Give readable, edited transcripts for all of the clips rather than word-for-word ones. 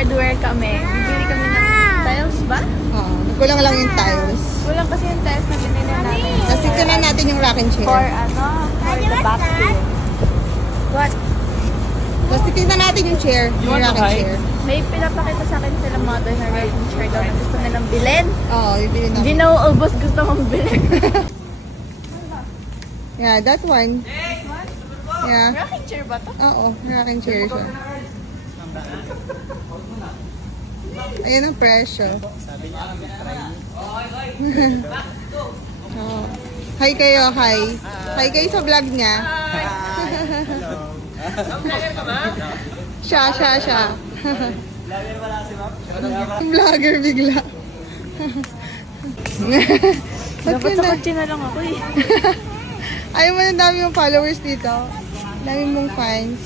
hardware kami. Bibili kami ng tiles ba? Oo, kulang lang yung tiles. Kulang kasi yung tiles na binili natin. Tapos tignan natin yung rack and For chair. for the bathroom. What? Tapos tignan natin yung chair, yung rack and chair. May pinapakita sa akin sila mother na rocking chair daw na gusto nilang bilhin. Oo, bibili na. Hindi na uubos, gusto mong bilhin. Yeah, that one. Yeah. Rocking chair ba to? Oo, rack and chair siya. Ayan ang presyo. Oh. Hi kayo, hi. Hi kayo sa vlog niya. Siya. Vlogger bigla. Dapat sa kotse na lang ako eh. Ayaw mo na dami mong followers dito. Dami mong fans.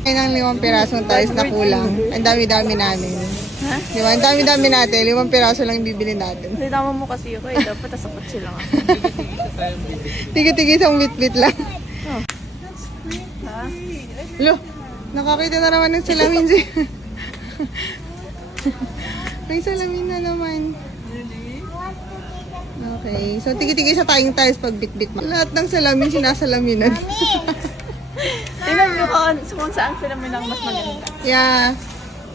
Ay ng 5 pirasong tiles na kulang. Ang dami-dami namin. Ha? Di ba? Ang dami-dami natin. 5 piraso lang yung bibili natin. Sinama mo kasi ako eh. Dapat sa kotse lang ako. Tigi-tigi isang bit-bit lang. Ha? Lo, nakakita na naman ng salamin si... May salamin na naman. Okay. So, tigi-tigi sa tayong tiles pag bit-bit. Lahat ng salamin sinasalaminan. Tingnan mo kung saan sila may lang mas maganda. Yeah.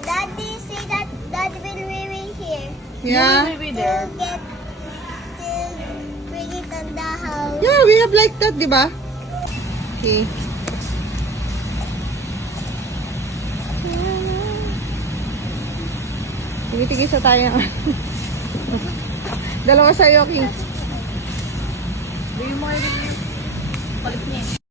Daddy, say that Dad will be here. Yeah. You will be there. To get to bring it on the house. Yeah, we have like that, di ba? Okay. Tigi-tigi sa tayong... Dalawa sa'yo, King. Bigyan mo kayo rin yung palit niya.